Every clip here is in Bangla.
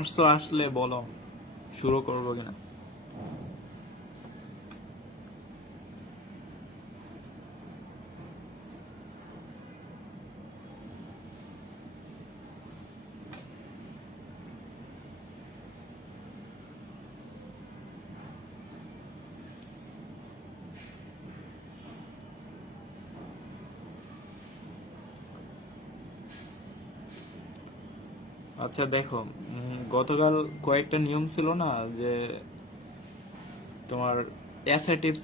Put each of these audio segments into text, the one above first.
পারছো আসলে বলো শুরু করবো কিনা। আচ্ছা দেখো, গতকাল কয়েকটা নিয়ম ছিল না যে তোমার অ্যাসার্টিভ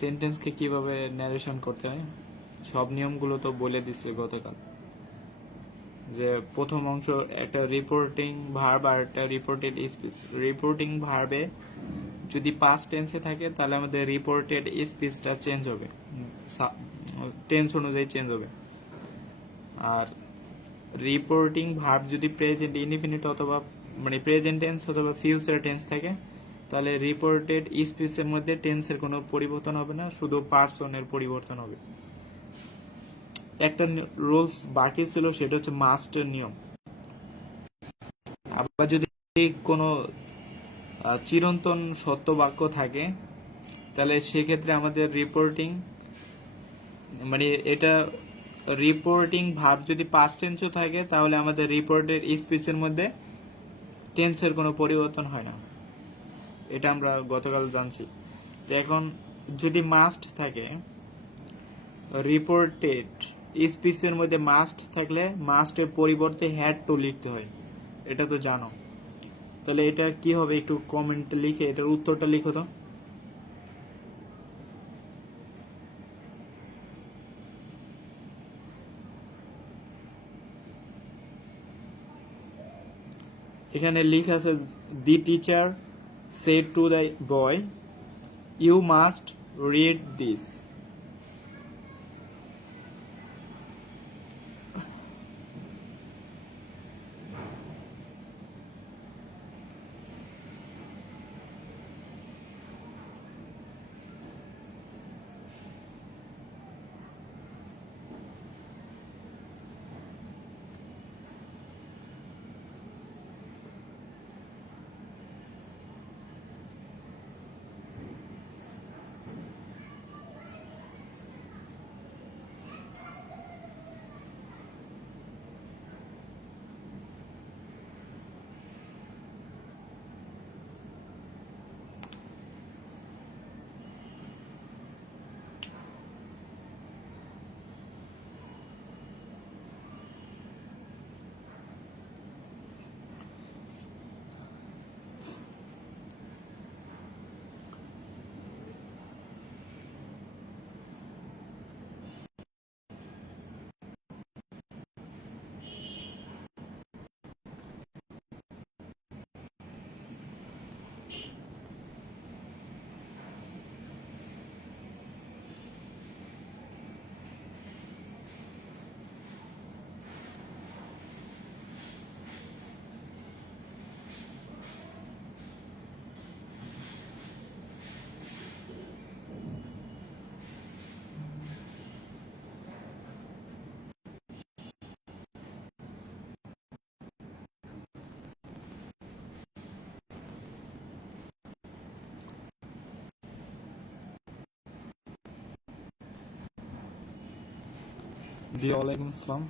সেন্টেন্সকে কিভাবে ন্যারেশন করতে হয়, সব নিয়মগুলো তো বলে দিচ্ছে গতকাল। যে প্রথম অংশ একটা রিপোর্টিং ভার্ব আর একটা রিপোর্টেড স্পিচ। রিপোর্টিং ভার্বে যদি পাস্ট টেন্সে থাকে তাহলে আমাদের রিপোর্টেড স্পিচটা চেঞ্জ হবে, টেন্স অনুযায়ী চেঞ্জ হবে। আর রিপোর্টিং ভার্ব যদি প্রেজেন্ট ইনডিফিনিট অথবা মানে প্রেজেন্ট টেন্স অথবা ফিউচার টেন্স থাকে তাহলে রিপোর্টেড স্পিচের মধ্যে টেন্সের কোনো পরিবর্তন হবে না, শুধু পার্সনের পরিবর্তন হবে। একটা রুলস বাকি ছিল, সেটা হচ্ছে মাস্টের নিয়ম। আবার যদি কোনো চিরন্তন সত্য বাক্য থাকে তাহলে সেক্ষেত্রে আমাদের রিপোর্টিং মানে এটা রিপোর্টিং ভার্ব যদি পাস্ট টেন্সও থাকে তাহলে আমাদের রিপোর্টেড স্পিচের মধ্যে টেন্সের কোনো পরিবর্তন হয় না, এটা আমরা গতকাল জানছি। তো এখন যদি মাস্ট থাকে, রিপোর্টেড স্পিচের মধ্যে মাস্ট থাকলে মাস্টের পরিবর্তে হ্যাড টু লিখতে হয়, এটা তো জানো। তাহলে এটা কি হবে একটু কমেন্টে লিখে এটার উত্তরটা লিখো তো। এখানে লেখা আছে the teacher said to the boy you must read this. জি ওয়ালাইকুম আসসালাম।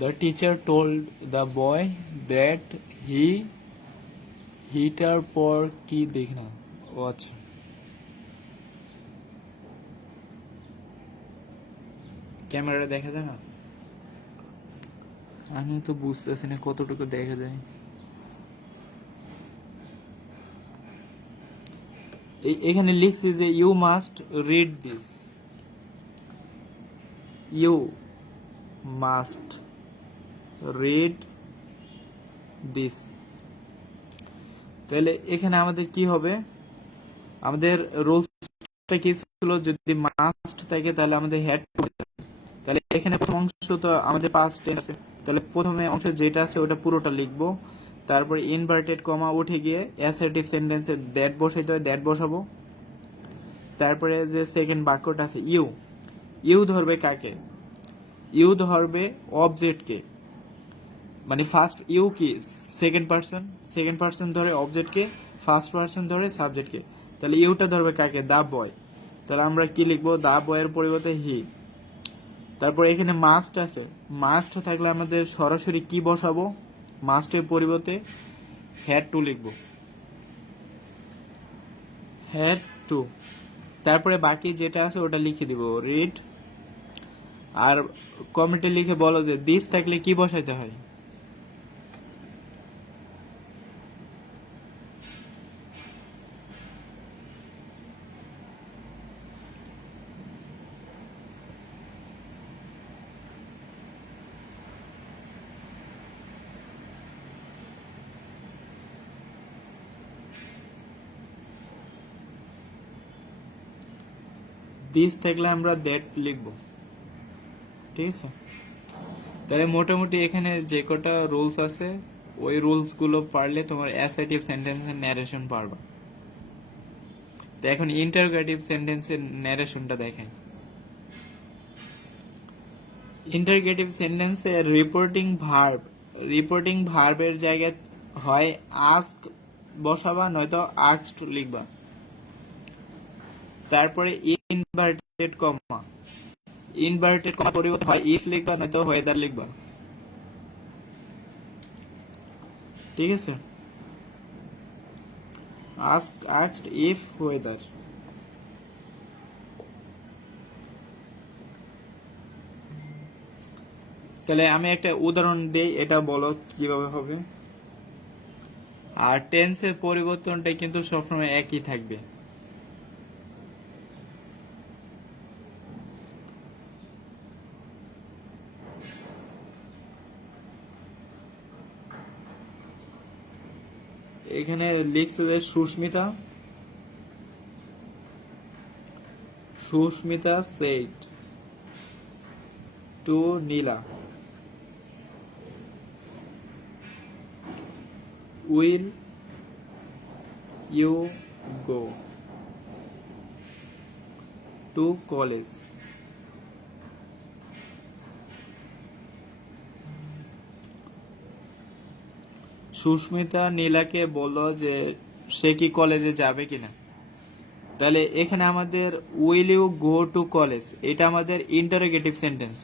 The teacher told the boy that he হিটার পর কি দেখনা। ও আচ্ছা, ক্যামেরা দেখা যায় না, আমি তো বুঝতেছি না কতটুকু দেখা যায়। এখানে লিখছি যে you must read this, you must read this. তাহলে এখানে আমাদের কি হবে, আমাদের রুলসটা কি ছিল, যদি মাস্ট থাকে তাহলে আমাদের হ্যাড টু। তাহলে এখানে প্রথম অংশ তো আমাদের পাস্ট টেন্স আছে, তাহলে প্রথমে অংশ যেটা আছে ওটা পুরোটা লিখবো, তারপরে ইনভার্টেড কমা উঠে গিয়ে অ্যাসার্টিভ সেন্টেন্সে দ্যাট বসাইতে হয়, দ্যাট বসাবো। তারপরে যে সেকেন্ড বাক্যটা আছে ইউ, ইউ ধরবে কাকে? ইউ ধরবে অবজেক্টকে, মানে ফার্স্ট ইউ কি সেকেন্ড পার্সন, সেকেন্ড পার্সন ধরে অবজেক্টকে, ফার্স্ট পার্সন ধরে সাবজেক্টকে। তাহলে ইউটা ধরবে কাকে? দা বয়। তাহলে আমরা কি লিখবো? দা বয়ের পরিবর্তে হি। তারপর এখানে মাস্ট আছে, মাস্ট থাকলে আমাদের সরাসরি কি বসাবো? মাস্টের পরিবর্তে হ্যাড টু লিখবো, হ্যাড টু। তারপরে বাকি যেটা আছে ওটা লিখে দিব রিড। আর কমেন্টে লিখে বলো যে দিস থাকলে কি বসাইতে হয়। দিস থাকলে আমরা দ্যাট লিখবো, ঠিক আছে? তাহলে মোটামুটি এখানে যে কটা রুলস আছে ওই রুলস গুলো পারলে তোমার অ্যাসার্টিভ সেন্টেন্সের ন্যারেশন পারবা। তো এখন ইন্টারোগেটিভ সেন্টেন্সের ন্যারেশনটা দেখাই। ইন্টারোগেটিভ সেন্টেন্সে রিপোর্টিং ভার্বের জায়গায় হয় আস্ক বসাবা নয়তো আস্কড লিখবা। তারপরে ইনভার্টেড কমা, ইনভার্টেড কমা পরিবর্তে হয় ইফ লিখবা নয়তো ওয়েদার লিখবা, ঠিক আছে? Asked if weather. তাহলে আমি একটা উদাহরণ দেই, এটা বলো কিভাবে হবে। আর টেন্সের পরিবর্তনটা কিন্তু সবসময় একই থাকবে। এখানে লিখছে যে Susmita said to Nila, will you go to college? Susmita নীলাকে বললো যে সে কি কলেজে যাবে কিনা। তাহলে এখানে আমাদের will you go to college, এটা আমাদের ইন্টারোগেটিভ সেন্টেন্স।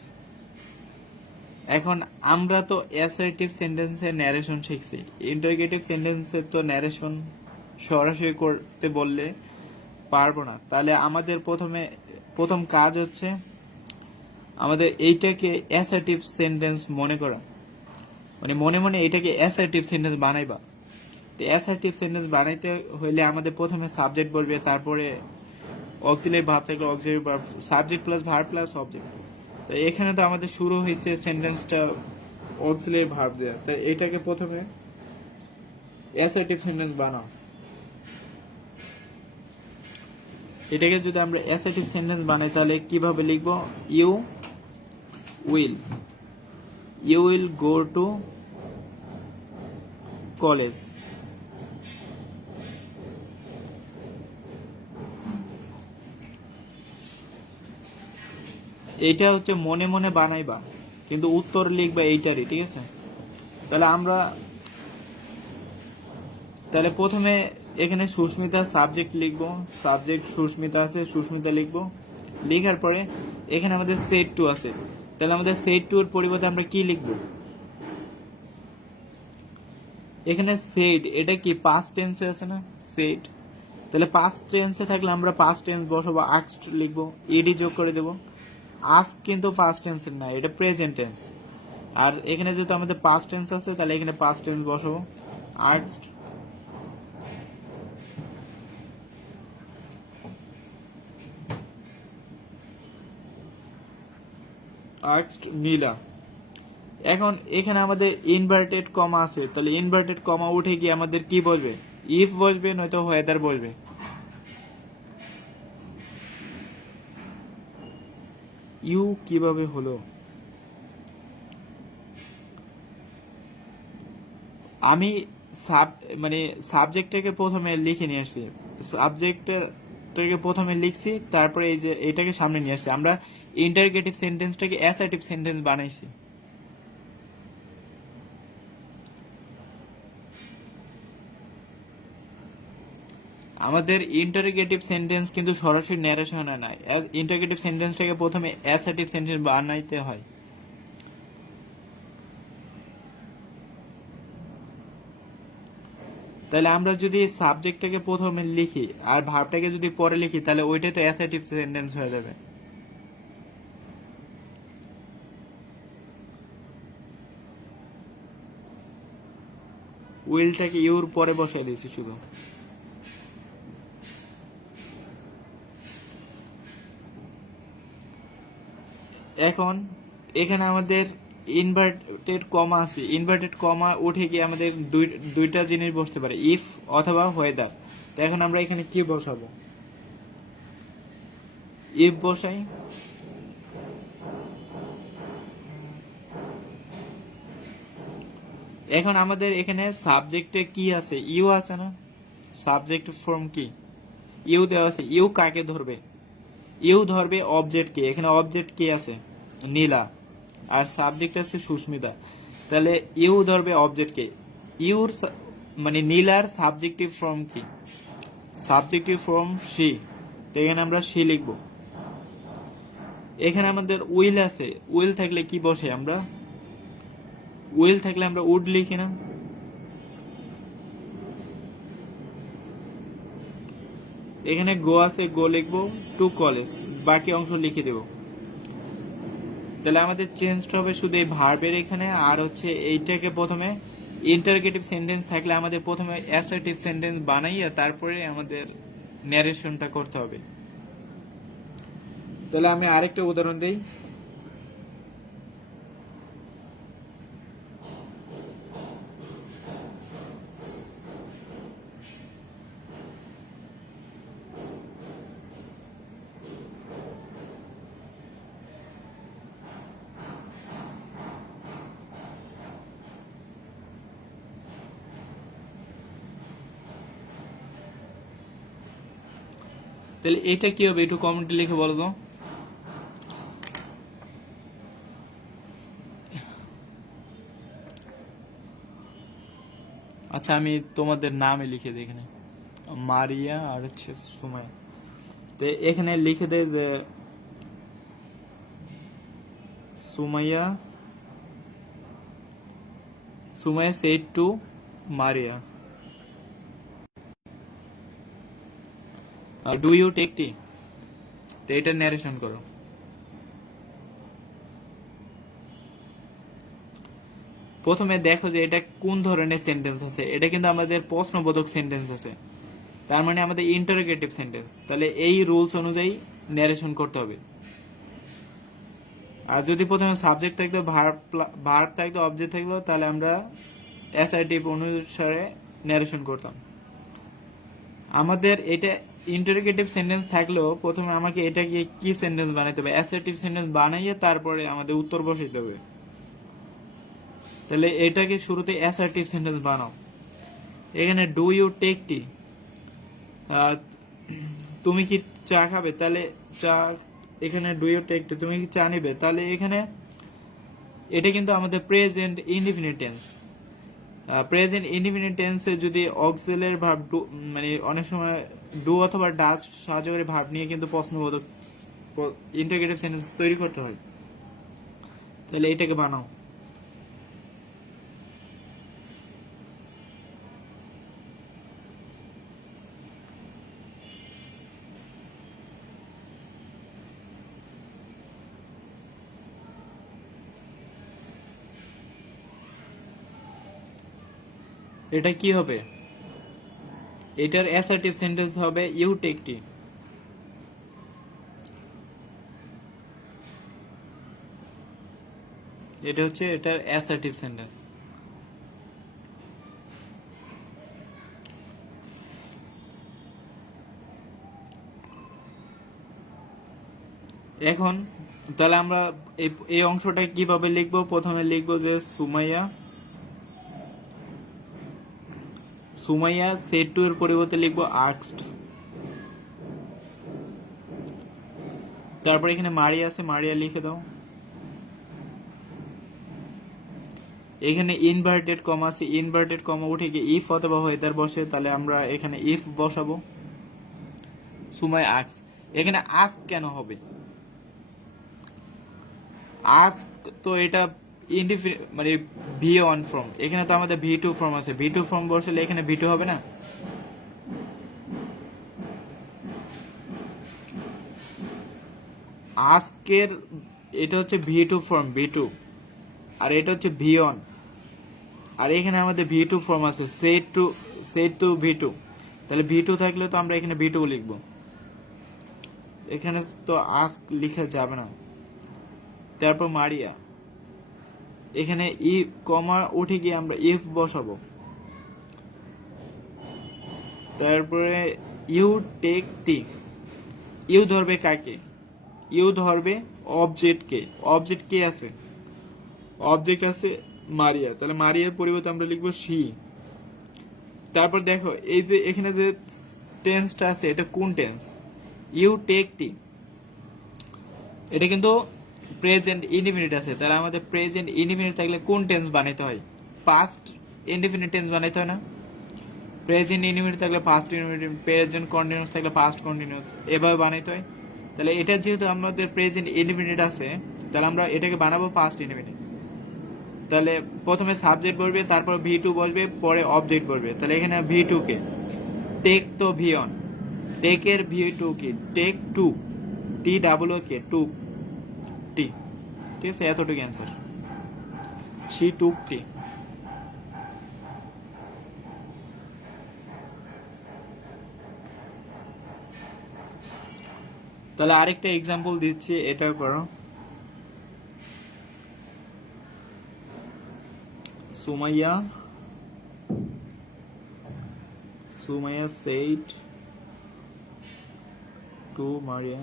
এখন আমরা তো অ্যাসার্টিভ সেন্টেন্সের ন্যারেশন শিখছি, ইন্টারোগেটিভ সেন্টেন্সের তো ন্যারেশন সরাসরি করতে বললে পারবো না। তাহলে আমাদের প্রথম কাজ হচ্ছে আমাদের এইটাকে অ্যাসার্টিভ সেন্টেন্স মনে করা, মানে মনে মনে এটাকে অ্যাসার্টিভ সেন্টেন্স বানাইবা। তো অ্যাসার্টিভ সেন্টেন্স বানাইতে হইলে আমাদের প্রথমে সাবজেক্ট বলবে, তারপরে অক্সিলারি ভার্ব থাকলে auxiliary verb, subject plus verb plus object. তো এখানে তো আমাদের শুরু হয়েছে সেন্টেন্সটা অক্সিলারি ভার্ব দেওয়া, তাই এটাকে প্রথমে অ্যাসার্টিভ সেন্টেন্স বানাও। এটাকে যদি আমরা অ্যাসার্টিভ সেন্টেন্স বানাই তাহলে কিভাবে লিখবো? You will go to college. এইটা হচ্ছে মনে মনে বানাইবা, কিন্তু উত্তর লিখবা এইটারই, ঠিক আছে? তাহলে প্রথমে এখানে সুস্মিতা সাবজেক্ট লিখবো, সাবজেক্ট সুস্মিতা আছে, সুস্মিতা লিখবো। লেখার পরে এখানে আমাদের সেট টু আছে, তাহলে আমাদের সেট টু এর পরিবর্তে আমরা কি লিখবো? এখানে সেড, এটা কি পাস্ট টেন্সে আছে না সেড? তাহলে পাস্ট টেন্সে থাকলে আমরা পাস্ট টেন্স বসাবো, আস্কড লিখবো, এডি যোগ করে দেবো। আস্ক কিন্তু পাস্ট টেন্সের না, এটা প্রেজেন্ট টেন্স। আর এখানে যেহেতু আমাদের পাস্ট টেন্স আছে তাহলে এখানে পাস্ট টেন্স বসাবো, আস্কড নীলা। এখন এখানে আমাদের ইনভার্টেড কমা আছে, তাহলে ইনভার্টেড কমা উঠে গিয়ে আমাদের কি বসবে? ইফ বসবে নয়তো ওয়েদার বসবে। ইউ কিভাবে হলো? আমি মানে সাবজেক্টটাকে প্রথমে লিখে নিয়ে আসছি, সাবজেক্টের সাবজেক্টটাকে প্রথমে লিখছি, তারপরে এই যে এটাকে সামনে নিয়ে আসছি, আমরা ইন্টারগেটিভ সেন্টেন্সটাকে অ্যাসার্টিভ সেন্টেন্স বানাইছি। আমাদের ইন্টারগেটিভ সেন্টেন্স কিন্তু সরাসরি ন্যারেশনে নাই, ইন্টারগেটিভ সেন্টেন্সটাকে প্রথমে অ্যাসার্টিভ সেন্টেন্স বানাইতে হয়। তাহলে আমরা যদি সাবজেক্টটাকে প্রথমে লিখি আর ভার্বটাকে যদি পরে লিখি, তাহলে ওইটাই তো অ্যাসার্টিভ সেন্টেন্স হয়ে যাবে। উইলটাকে ইউর পরে বসাই দিয়েছি শুধু। এখন এখানে আমাদের ইনভার্টেড কমা আছে, ইনভার্টেড কমা উঠে গিয়ে আমাদের দুইটা জিনিস বসতে পারে, ইফ অথবা ওয়েদার। তো এখন আমরা এখানে কি বসাবো? ইফ বসাই, এখন আমাদের এখানে সাবজেক্টে কি আছে? ইউ আছে না? সাবজেক্ট ফর্ম কি? ইউ দেওয়া আছে। ইউ কাকে ধরবে? ইউ ধরবে অবজেক্ট কে। এখানে অবজেক্ট কে আছে? নীলা। আর সাবজেক্ট আছে সুস্মিতা। তাহলে ইউ ধরবে অবজেক্ট কে। ইউর মানে নীলার সাবজেক্টিভ ফর্ম কি? Subjective form she. তো এখানে আমরা শি লিখব। এখানে আমাদের উইল আছে, উইল থাকলে কি বসে আমরা? উইল থাকলে আমরা উড লিখি না? এখানে গো আছে, গো লিখবো, টু কলেজ, বাকি অংশ লিখে দেব। তাহলে আমাদের চেঞ্জ হবে শুধু এই ভার্বের এখানে, আর হচ্ছে এইটাকে প্রথমে ইন্টারগেটিভ সেন্টেন্স থাকলে আমাদের প্রথমে অ্যাসার্টিভ সেন্টেন্স বানাইয়া তারপরে আমাদের ন্যারেশনটা করতে হবে। তাহলে আমি আরেকটা উদাহরণ দেই। তাহলে এটা কি হবে একটু কমেন্টে লিখে বলো তো। আচ্ছা আমি তোমাদের নামে লিখে দিই এখানে, মারিয়া আর হচ্ছে সুমাইয়া। তো এখানে লিখে দেয় যে Sumaiya, Sumaiya said to Mariya, do you take tea. তো এটা ন্যারেশন করো। প্রথমে দেখো যে এটা কোন ধরনের সেন্টেন্স আছে। এটা কিন্তু আমাদের প্রশ্নবোধক সেন্টেন্স আছে, তার মানে আমাদের ইন্টারোগেটিভ সেন্টেন্স। তাহলে এই রুলস অনুযায়ী ন্যারেশন করতে হবে। আর যদি প্রথমে সাবজেক্ট থাকতো, ভার্ব থাকতো, অবজেক্ট থাকতো, তাহলে আমরা অ্যাসার্টিভ অনুসারে ন্যারেশন করতাম। আমাদের এটা ইন্টারোগেটিভ সেন্টেন্স থাকলেও প্রথমে আমাকে এটাকে কি সেন্টেন্স বানাইতে হবে? অ্যাসার্টিভ সেন্টেন্স বানাইয়ে তারপরে আমাদের উত্তর বসাইতে হবে। তাহলে এটাকে শুরুতে অ্যাসার্টিভ সেন্টেন্স বানাও। এখানে ডু ইউ টেক টি, তুমি কি চা খাবে? তাহলে চা, এখানে ডু ইউ টেক টি, তুমি কি চা নিবে? তাহলে এখানে এটা কিন্তু আমাদের present indefinite tense. Present indefinite টেন্সে যদি অক্সিলারি ভার্ব মানে অনেক সময় ডু অথবা ডাজ সাহায্য করে ভার্ব নিয়ে কিন্তু প্রশ্নবোধক ইন্টারোগেটিভ সেন্টেন্স তৈরি করতে হয়। তাহলে এটাকে বানাও। এটা কি হবে? এটার অ্যাসার্টিভ সেন্টেন্স হবে ইউ টেক টি। এটা হচ্ছে এটার অ্যাসার্টিভ সেন্টেন্স। এখন তাহলে আমরা এই অংশটা কিভাবে লিখবো? প্রথমে লিখবো যে সুমাইয়া, সুমাইয়া সেড টু এর পরিবর্তে লিখবো আস্কড। তারপর এখানে মারিয়া আছে, মারিয়া লিখে দাও। এখানে ইনভার্টেড কমা আছে, ইনভার্টেড কমা উঠে গিয়ে ইফ অথবা ওয়েদার বসে, তাহলে আমরা এখানে ইফ বসাবো। সুমাই আস্ক, এখানে আস্ক কেন হবে? আস্ক তো এটা মানে ভি ওয়ান ফর্ম, এখানে তো আমাদের ভি টু ফর্ম আছে, ভি টু ফর্ম বসলে এখানে ভি টু হবে না? আস্কের এটা হচ্ছে V two form, V two, আর এটা হচ্ছে ভি ওয়ান, আর এখানে আমাদের ভি টু ফর্ম আছে, সেট টু ভি টু, তাহলে ভি টু থাকলে তো আমরা এখানে ভি টু লিখবো, এখানে তো আস্ক লিখা যাবে না। তারপর মারিয়া, এখানে ই কমা উঠে গিয়ে আমরা ইফ বসাবো। তারপরে ইউ টেক টি, ইউ ধরবে কাকে? ইউ ধরবে অবজেক্টকে, অবজেক্ট কে আছে? অবজেক্ট আছে মারিয়া, তাহলে মারিয়ার পরিবর্তে আমরা লিখবো শি। তারপর দেখো এই যে এখানে যে টেন্সটা আছে এটা কোন টেন্স? ইউ টেক টি, এটা কিন্তু প্রেজেন্ট ইনডিফিনিট আছে, তাহলে আমাদের প্রেজেন্ট ইনডিফিনিট থাকলে কোন টেন্স বানাইতে হয়? পাস্ট ইনডিফিনিট টেন্স বানাইতে হয় না? প্রেজেন্ট ইনডিফিনিট থাকলে পাস্ট ইনডিফিনিট, প্রেজেন্ট কন্টিনিউয়াস থাকলে পাস্ট কন্টিনিউয়াস, এভাবে বানাইতে হয়। তাহলে এটা যেহেতু আমাদের প্রেজেন্ট ইনডিফিনিট আছে, তাহলে আমরা এটাকে বানাবো পাস্ট ইনডিফিনিট। তাহলে প্রথমে সাবজেক্ট বসবে, তারপর ভি টু বসবে, পরে অবজেক্ট বসবে। তাহলে এখানে ভি টু কে, টেক তো ভি অন, টেকের ভি টু কি? Take two, T double O K, two T, ঠিক আছে, এতটুকু অ্যান্সার। শি টুক টি। তাহলে আরেকটা এক্সাম্পল দিচ্ছি, এটা করো। Sumaiya said to Maria,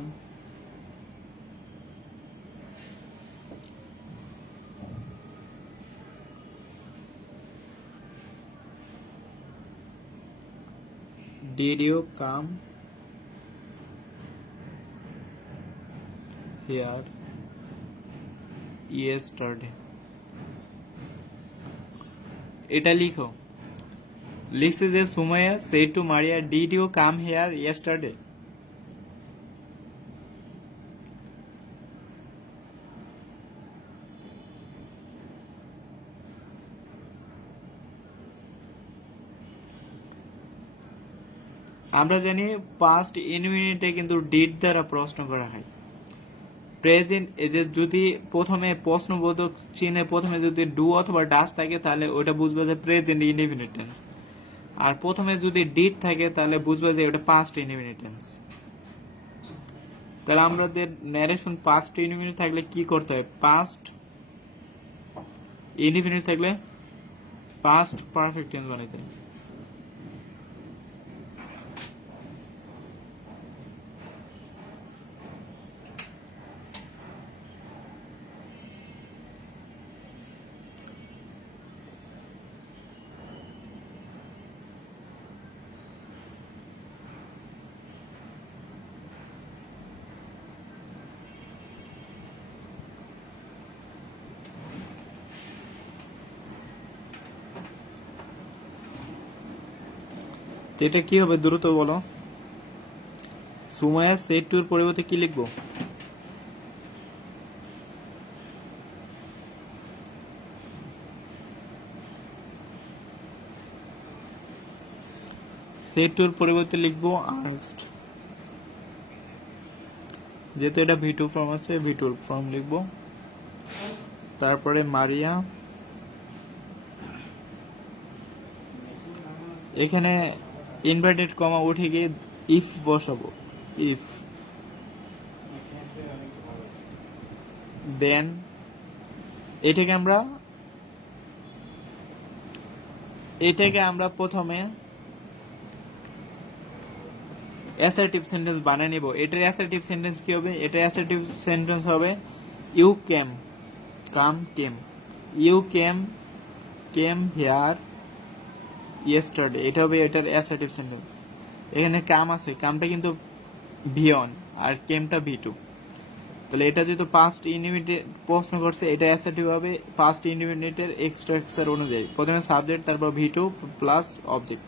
did you come here yesterday? এটা লিখো, লিখছে যে Sumaiya said to Maria, did you come here yesterday? আমরা জানি পাস্ট ইনডিফিনিটে কিন্তু ডিড দ্বারা প্রশ্ন করা হয়। প্রেজেন্ট এই যে যদি প্রথমে প্রশ্নবোধক চিহ্নে প্রথমে যদি ডু অথবা ডাস থাকে তাহলে ওটা বুঝবে যে প্রেজেন্ট ইনডিফিনিট টেন্স, আর প্রথমে যদি ডিড থাকে তাহলে বুঝবে যে ওটা পাস্ট ইনডিফিনিট টেন্স। তাহলে আমাদের ন্যারেশন পাস্ট ইনডিফিনিট থাকলে কি করতে হয়? পাস্ট ইনডিফিনিট থাকলে পাস্ট পারফেক্ট টেন্স বানাইতে হয়। তো এটা কি হবে দ্রুত বলো। সুমাইয়া সেড টুর পরিবর্তে কি লিখবো? সেড টুর পরিবর্তে লিখবো আস্কড, যেহেতু এটা ভি টু ফর্ম আছে ভি টু ফর্ম লিখবো। তারপরে মারিয়া, এখানে ইনভার্টেড কমা উঠে গিয়ে ইফ বসাবো, ইফ, দেন এটাকে আমরা প্রথমে অ্যাসার্টিভ সেন্টেন্স বানিয়ে নিব। এটার অ্যাসার্টিভ সেন্টেন্স কি হবে? এটার অ্যাসার্টিভ সেন্টেন্স হবে you came, came, you came here yesterday, এটা হবে এটার অ্যাসার্টিভ সেন্টেন্স। এখানে কাম আছে, কামটা কিন্তু ভি অন আর কেমটা ভি টু, তাহলে এটা যেহেতু পাস্ট ইনডিফিনিটে প্রশ্ন করছে, এটা অ্যাসার্টিভ হবে পাস্ট ইনডিফিনিটের স্ট্রাকচার অনুযায়ী। প্রথমে সাবজেক্ট, তারপর ভি2 প্লাস অবজেক্ট।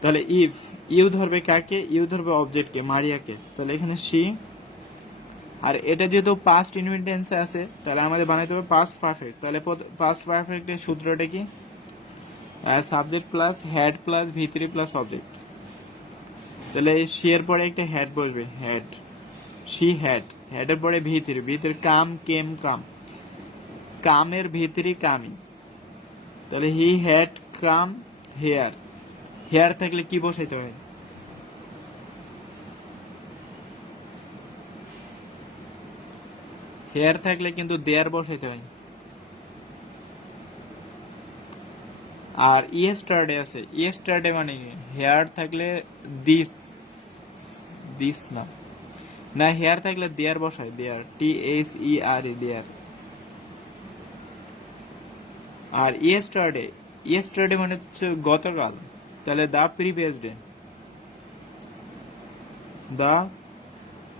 তাহলে ইফ ইউ ধরবে কাকে? ইউ ধরবে অবজেক্টকে, মারিয়াকে। তাহলে এখানে সি, আর এটা যেহেতু পাস্ট ইনডিফিনিট টেন্সে আছে, তাহলে আমাদের বানাইতে হবে পাস্ট পারফেক্ট। তাহলে পাস্ট পারফেক্টের সূত্রটা কি? সাবজেক্ট প্লাস হ্যাড প্লাস ভি3 প্লাস অবজেক্ট। তাহলে সি এর পরে একটা হ্যাড বসবে, হ্যাড, সি হ্যাড, হ্যাডের পরে ভি3, ভি3 কাম, কেম, কাম, কামের ভি3 কামি। তাহলে he had come here, here থাকলে কি বসাইতে হয়? হেয়ার থাকলে কিন্তু দেয়ার বসাইতে হয়। আর ইয়েস্টারডে আছে, ইয়েস্টারডে মানে হেয়ার থাকলে দিস, দিস না, না হেয়ার থাকলে দেয়ার বসায়, দেয়ার, THERE, দেয়ার। আর ইয়েস্টারডে, ইয়েস্টারডে মানে হচ্ছে গতকাল। তাহলে the previous day, the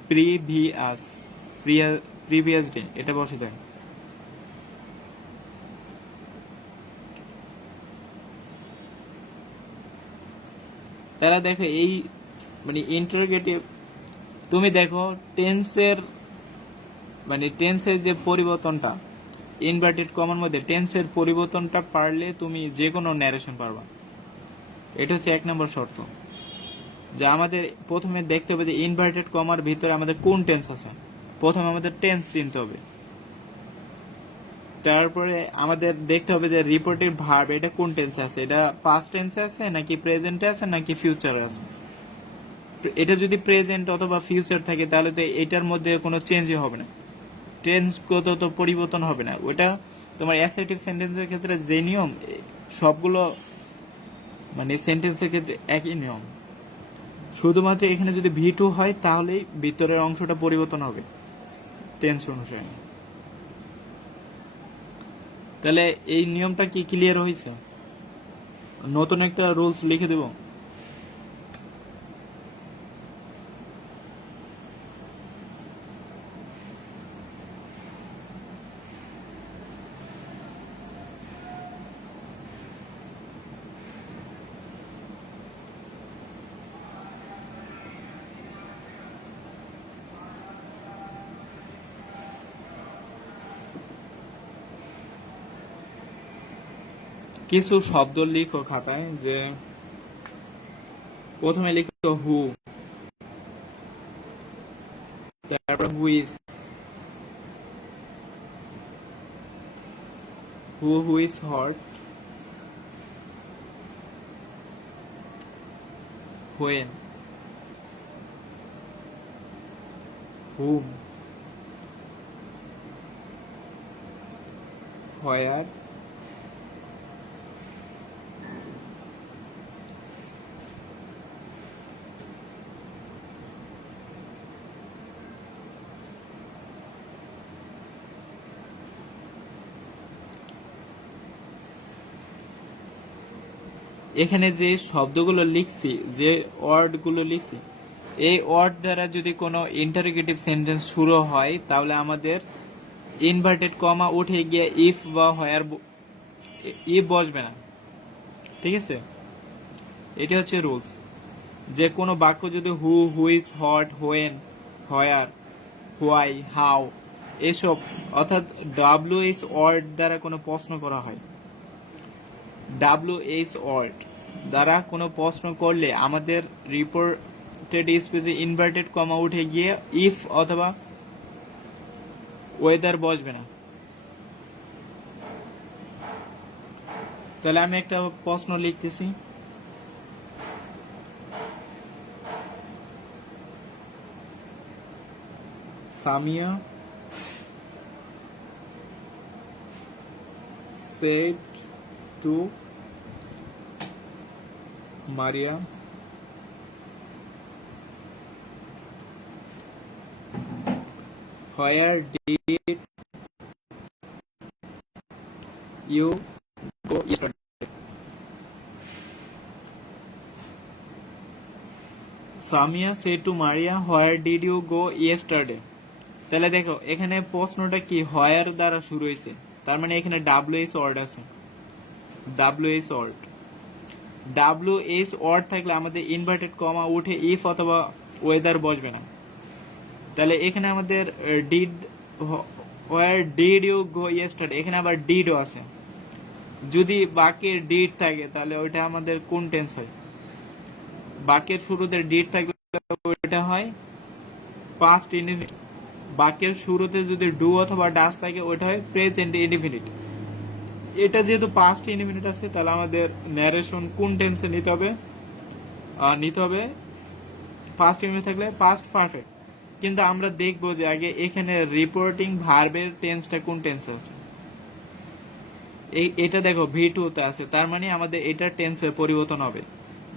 previous, previous day, এটা বসে দেয়। তারা দেখো এই মানে ইন্টারোগেটিভ, তুমি দেখো টেন্সের মানে টেন্সের যে পরিবর্তনটা, ইনভার্টেড কমার মধ্যে টেন্সের পরিবর্তনটা পারলে তুমি যে কোনো ন্যারেশন পারবা। এটা হচ্ছে 1 নম্বর শর্ত, যে আমাদের প্রথমে দেখতে হবে যে ইনভার্টেড কমার ভিতরে আমাদের কোন টেন্স আছে। প্রথমে আমাদের টেন্স চিনতে হবে, তারপরে আমাদের দেখতে হবে যে রিপোর্টেড ভার্ব এটা কোন টেন্সে আছে, এটা পাস্ট টেন্সে আছে নাকি প্রেজেন্টে আছে নাকি ফিউচারে আছে। এটা যদি প্রেজেন্ট অথবা ফিউচার থাকে তাহলে তো এটার মধ্যে কোনো চেঞ্জই হবে না, টেন্সগত তো পরিবর্তন হবে না। ওটা তোমার অ্যাসার্টিভ সেন্টেন্সের ক্ষেত্রে যে নিয়ম, সবগুলো মানে সেন্টেন্সের ক্ষেত্রে একই নিয়ম। শুধুমাত্র এখানে যদি ভি2 হয় তাহলেই ভিতরের অংশটা পরিবর্তন হবে টেন্স অনুসারে। তাহলে এই নিয়মটা কি ক্লিয়ার হয়েছে? নতুন একটা রুলস লিখে দেব। কিছু শব্দ লিখো খাতায়, যে প্রথমে লিখো হু, তারপর হুইস, হুইস হট, হোয়েন, হুম, হোয়ার, এখানে যে শব্দগুলো লিখছি, যে ওয়ার্ডগুলো লিখছি, এই ওয়ার্ড দ্বারা যদি কোনো ইন্টারোগেটিভ সেন্টেন্স শুরু হয় তাহলে আমাদের ইনভার্টেড কমা উঠে গিয়ে ইফ বা হোয়ার, ইফ বসবে না। ঠিক আছে, এটা হচ্ছে রুলস। যে কোনো বাক্য যদি who, whose, what, when, where, why, how এসব অর্থাৎ WH ওয়ার্ড দ্বারা কোনো প্রশ্ন করা হয়, WH ওয়ার্ড দ্বারা কোনো প্রশ্ন করলে আমাদের রিপোর্টেড স্পেসে ইনভার্টেড কমা উঠে গিয়ে ইফ অথবা ওয়েদার বসবে না। তাহলে আমি একটা প্রশ্ন লিখতেছি, Samia said to Maria, where did you go yesterday? Samia say to Maria where did you go yesterday. তাহলে দেখো এখানে প্রশ্নটা কি হোয়ার দ্বারা শুরু হয়েছে, তার মানে এখানে ডাব্লিউএইচ ওয়ার্ড আছে, ডাব্লিউএইচ ওয়ার্ড। ডাব্লিউএইচ ওয়ার্ড থাকলে আমাদের ইনভার্টেড কমা উঠে ইফ অথবা ওয়েদার বসবে না। তাহলে এখানে আমাদের did, where did you go yesterday, এখানে আবার ডিডও আছে। যদি বাক্যের ডিড থাকে তাহলে ওইটা আমাদের কোন টেন্স হয়? বাক্যের শুরুতে ডিড থাকলে ওইটা হয় পাস্ট ইনডিফিনিট। বাক্যের শুরুতে যদি ডু অথবা ডাস থাকে ওইটা হয় প্রেজেন্ট ইনডিফিনিট। এটা যেহেতু পাস্ট ইনডিফিনিট আছে তাহলে আমাদের ন্যারেশন কোন টেন্সে নিতে হবে? পাস্ট ইনডিফিনিট থাকলে পাস্ট পারফেক্ট। কিন্তু আমরা দেখবো যে আগে এখানে রিপোর্টিং ভার্বের টেন্সটা কোন টেন্সে আছে। এটা দেখো V2 তে আছে, তার মানে আমাদের এটার টেন্সের পরিবর্তন হবে।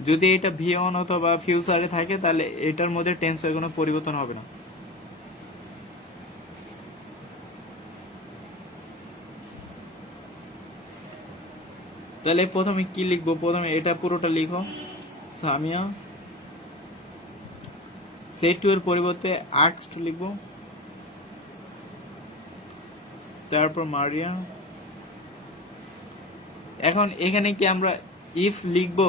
যদি এটা V1 অথবা ফিউচারে থাকে তাহলে এটার মধ্যে টেন্সের কোনো পরিবর্তন হবে না। তাহলে প্রথমে কি লিখবো? প্রথমে এটা পুরোটা লিখো, সামিয়া সেড টু এর পরিবর্তে আস্কড লিখবো, তারপর মারিয়া। এখন এখানে কি আমরা ইফ লিখবো?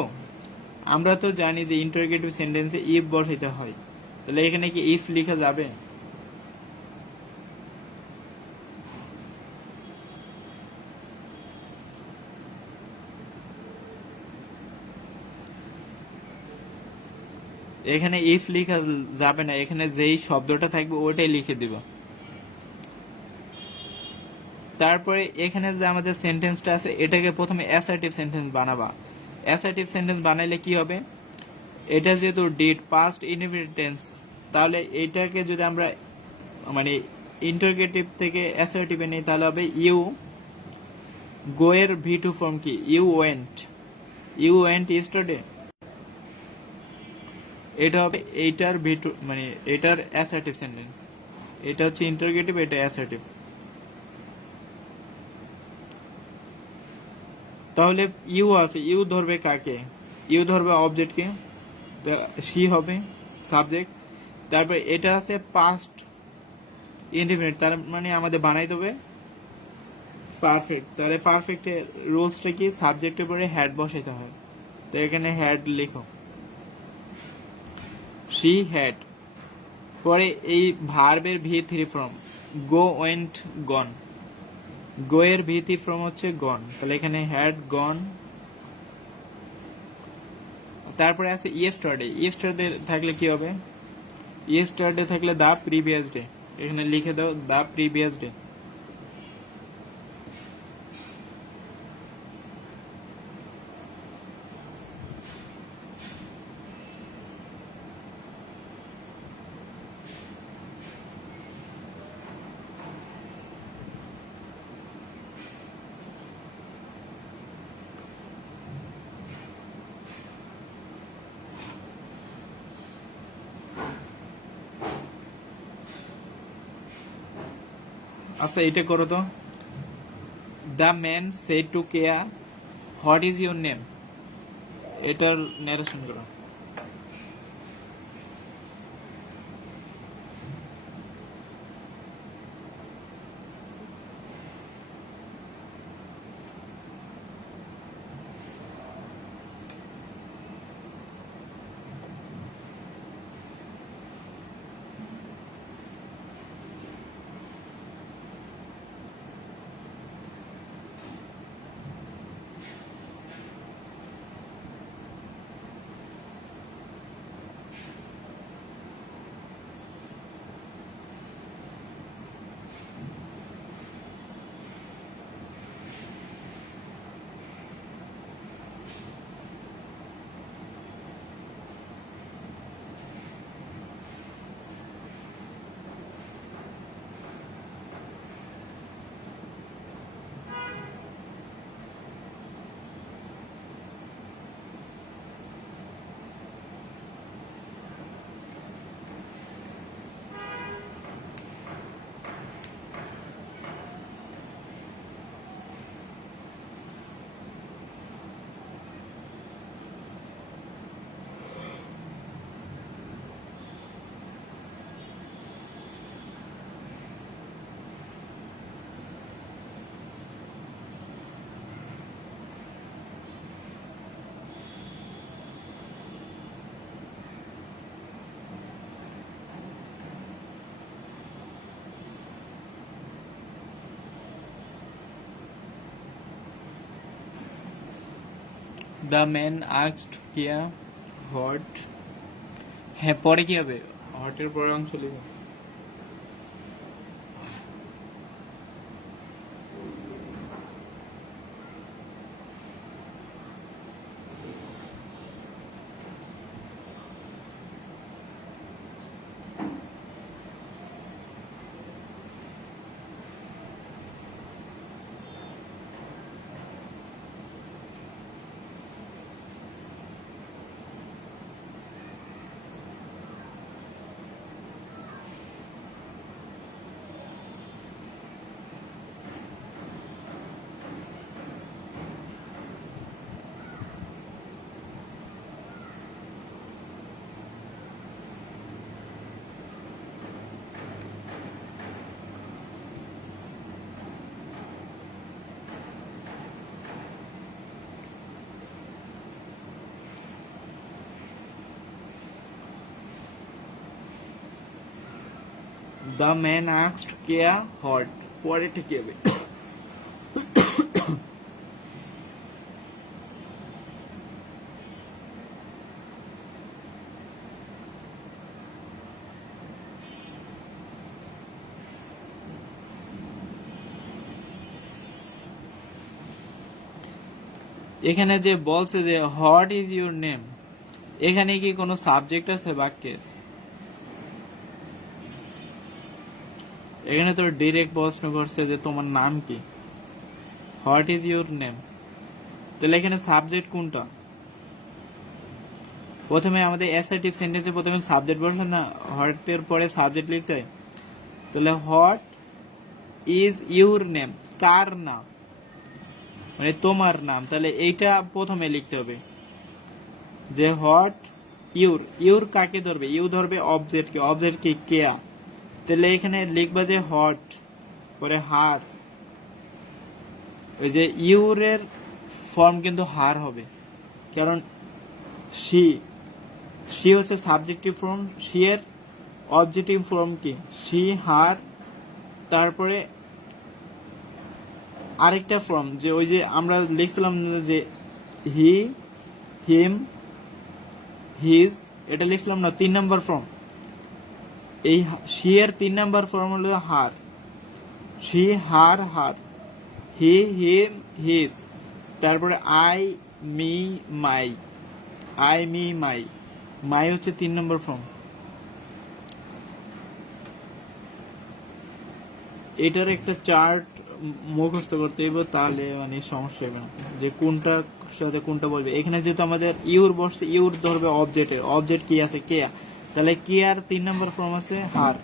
আমরা তো জানি যে ইন্টারোগেটিভ সেন্টেন্সে ইফ বসাইতে হয়, তাহলে এখানে কি ইফ লেখা যাবে? এখানে ইফ লেখা যাবে না, এখানে যেই শব্দটা থাকবে ওটাই লিখে দিব। তারপরে এখানে যে আমাদের সেন্টেন্সটা আছে এটাকে প্রথমে অ্যাসার্টিভ সেন্টেন্স বানাবা। অ্যাসার্টিভ সেন্টেন্স বানাইলে কি হবে? এটা যেহেতু ডিড পাস্ট ইনডিফিনিট টেন্স, তাহলে এটাকে যদি আমরা মানে ইন্টারোগেটিভ থেকে অ্যাসার্টিভে নেই তাহলে হবে ইউ গো এর V2 ফর্ম কি? You went yesterday. এটা হবে এইটার V2 মানে এটার অ্যাসার্টিভ সেন্টেন্স। এটা হচ্ছে ইন্টারোগেটিভ, এটা অ্যাসার্টিভ। তাহলে ইউ আছে, ইউ ধরবে কাকে? ইউ ধরবে অবজেক্টকে, সি হবে সাবজেক্ট। তারপর এটা আছে পাস্ট ইনডিফিনিট, তার মানে আমাদের বানাই দেবে পারফেক্ট। তাহলে পারফেক্টের রুলসটা কি? সাবজেক্টের পরে হ্যাড বসাইতে হয়। তো এখানে হ্যাড লিখো, শি হ্যাড। পরে এই ভার্বের V3 ফর্ম গো ওয়েন্ট গন, গো এর V3 ফর্ম হচ্ছে গন, তাহলে এখানে হ্যাড গন। তারপরে আছে ইয়েস্টারডে। ইয়েস্টারডে থাকলে কি হবে? ইয়েস্টারডে থাকলে দা প্রিভিয়াস ডে, এখানে লিখে দাও দা প্রিভিয়াস ডে। আচ্ছা এটা করো তো, the man said to Keya what is your name, এটার ন্যারেশন করো। দ্য ম্যান আস্কড কিয়া হট, হ্যাঁ পরে কি হবে, হটের পরের অংশ লিখো। The man asked Keya hot, পরেরটা কি হবে? এখানে যে বলছে যে হোয়াট ইজ ইউর নেম, এখানে কি কোনো সাবজেক্ট আছে বাক্যে? এখানে তো ডিরেক্ট প্রশ্ন করছে যে তোমার নাম কি, হোয়াট ইজ ইউর নেম, তাহলে এখানে সাবজেক্ট কোনটা? প্রথমে আমাদের অ্যাসার্টিভ সেন্টেন্সে প্রথমে সাবজেক্ট বসে না, হোয়াট এর পরে সাবজেক্ট লিখতে হয়। তাহলে হোয়াট ইজ ইউর নেম, কার নাম, মানে তোমার নাম, তাহলে এইটা প্রথমে লিখতে হবে যে হোয়াট ইউর, ইউর কাকে ধরবে, ইউ ধরবে অবজেক্টকে, অবজেক্ট কি কেয়া, তাহলে এখানে লিখবা যে হট পরে হার, ওই যে ইউরের ফর্ম কিন্তু হার হবে, কারণ শি, শি হচ্ছে সাবজেক্টিভ ফর্ম, শি এর অবজেক্টিভ ফর্ম কি শি হার, তারপরে আরেকটা ফর্ম যে ওই যে আমরা লিখছিলাম যে হি হিম হিজ, এটা লিখছিলাম না 3 নম্বর ফর্ম, এই শি এর 3 নম্বর ফর্ম হলো her, she her her, he him his, তারপরে I me my, I me my, my হচ্ছে 3 নম্বর ফর্ম। এটার একটা চার্ট মুখস্থ করতে হবে, তাহলে মানে সমস্যা হবে না যে কোনটার সাথে কোনটা বলবে। এখানে যেহেতু আমাদের ইউর বসছে, ইউর ধরবে অবজেক্টের, অবজেক্ট কি আছে কেয়া, তাহলে কেয়ার 3 নম্বর ফর্ম আছে হার,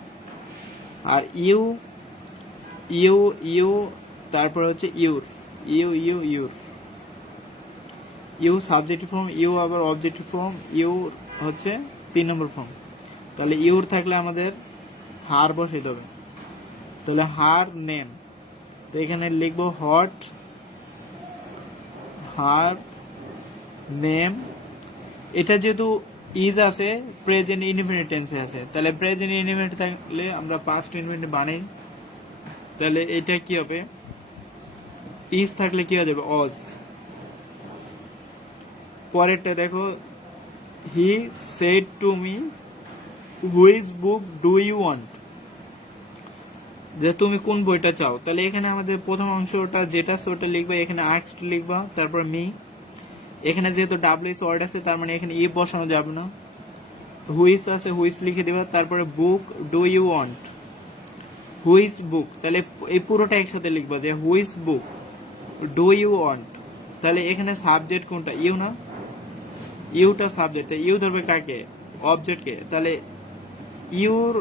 আর ইউ ইউ ইউ তারপর হচ্ছে your, you you your, you subjective form, you আবার অবজেক্টিভ ফর্ম, ইউ হচ্ছে 3 নম্বর ফর্ম, তাহলে ইউর থাকলে আমাদের হার বসে দেবে, তাহলে হার নেম, তো এখানে লিখবো হট হার নেম, এটা যেহেতু ইজ আছে প্রেজেন্ট ইনডিফিনিট টেন্সে আছে, তাহলে প্রেজেন্ট ইনডিফিনিট থাকলে আমরা পাস্ট ইনডিফিনিট বানাই, তাহলে এটা কি হবে, ইজ থাকলে কি হয়ে যাবে অজ। পরেরটা দেখো, he said to me which book do you want, যে তুমি কোন বইটা চাও, তাহলে এখানে আমাদের প্রথম অংশটা যেটা ওটা লিখবা, এখানে আস্কড লিখবা, তারপর মি, এখানে যেহেতু ডাব্লিউএস ওয়ার্ড আছে তার মানে এখানে ই বসানো যাবে না, হুইস আছে হুইস লিখে দিবা, তারপরে বুক ডু ইউ ওয়ান্ট, হুইস বুক, তাহলে এই পুরোটা একসাথে লিখবা যে হুইস বুক ডু ইউ ওয়ান্ট, তাহলে এখানে সাবজেক্ট কোনটা, ইউ না, ইউটা সাবজেক্ট, ইউ ধরবে কাকে, অবজেক্টকে, তাহলে ইউর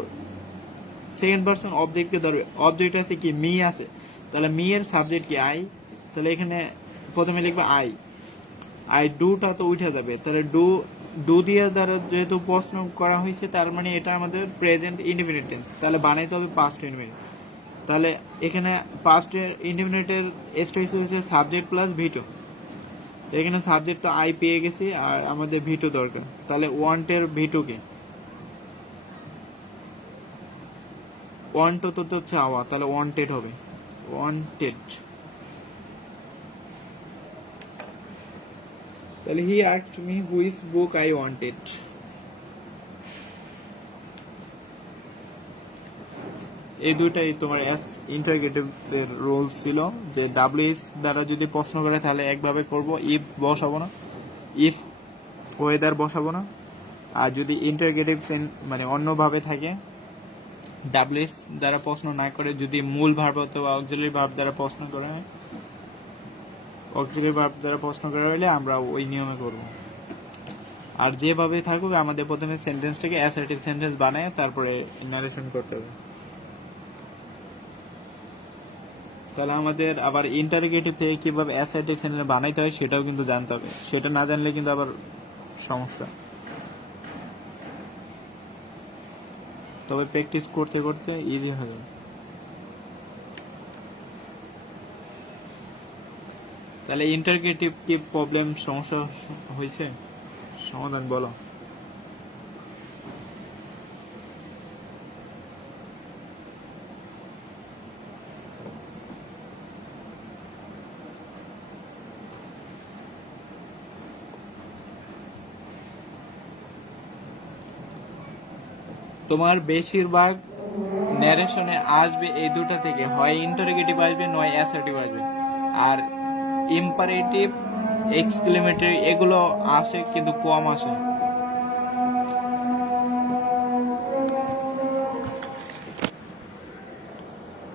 সেকেন্ড পারসন অবজেক্টকে ধরবে, অবজেক্ট আছে কি মি আছে, তাহলে মি এর সাবজেক্ট কি আই, তাহলে এখানে প্রথমে লিখবে আই, আই ডুটা তো উঠে যাবে, তাহলে ডু, ডু দিয়ে দ্বারা যেহেতু প্রশ্ন করা হয়েছে তার মানে এটা আমাদের প্রেজেন্ট ইনডিফিনিট টেন্স, তাহলে বানাইতে হবে পাস্ট ইনডিফিনিট, তাহলে এখানে পাস্ট ইনডিফিনিটের স্ট্রাকচার হচ্ছে সাবজেক্ট প্লাস ভিটো, তো এখানে সাবজেক্ট তো আই পেয়ে গেছি আর আমাদের ভিটো দরকার, তাহলে ওয়ান্টের ভিটোকে, ওয়ান্ট তো চাওয়া, তাহলে ওয়ান্টেড হবে, ওয়ান্টেড, তাহলে he asked me which book I wanted. এই দুইটাই তোমার এস ইন্টারগেটিভ এর রোল ছিল, যে ডাব্লিউএস দ্বারা যদি প্রশ্ন করে তাহলে একভাবে করব, ইফ বসাবো না, ইফ ওয়েদার বসাবো না। আর যদি ইন্টারগেটিভ মানে অন্যভাবে থাকে, ডাব্লিউএস দ্বারা প্রশ্ন না করে যদি মূল ভার্ব অথবা অক্সিলারি ভার্ব দ্বারা প্রশ্ন করা হয়, অক্সিলারি ভার্ব দ্বারা প্রশ্ন করা হলে আমরা ওই নিয়মে করব। আর যেভাবে থাকুক আমাদের প্রথমে সেন্টেন্সটাকে অ্যাসার্টিভ সেন্টেন্স বানায় তারপরে নারেশন করতে হবে। তাহলে আমাদের আবার ইন্টারগেটিভ থেকে কিভাবে অ্যাসার্টিভ সেন্টেন্স বানাইতে হয় সেটাও কিন্তু জানতে হবে, সেটা না জানলে কিন্তু আবার সমস্যা। তবে প্র্যাকটিস করতে করতে ইজি হয়ে যাবে। তাহলে ইন্টারগেটিভ কি প্রবলেম সমস্যা হয়েছে, সমাধান বলো। তোমার বেশিরভাগ ন্যারেশনে আসবে এই দুটো থেকে, হয় ইন্টারগেটিভ আসবে নয় অ্যাসার্টিভ আসবে। আর ইম্পারেটিভ, এক্সক্লেমেটরি এগুলো আসে কিন্তু কম আসে।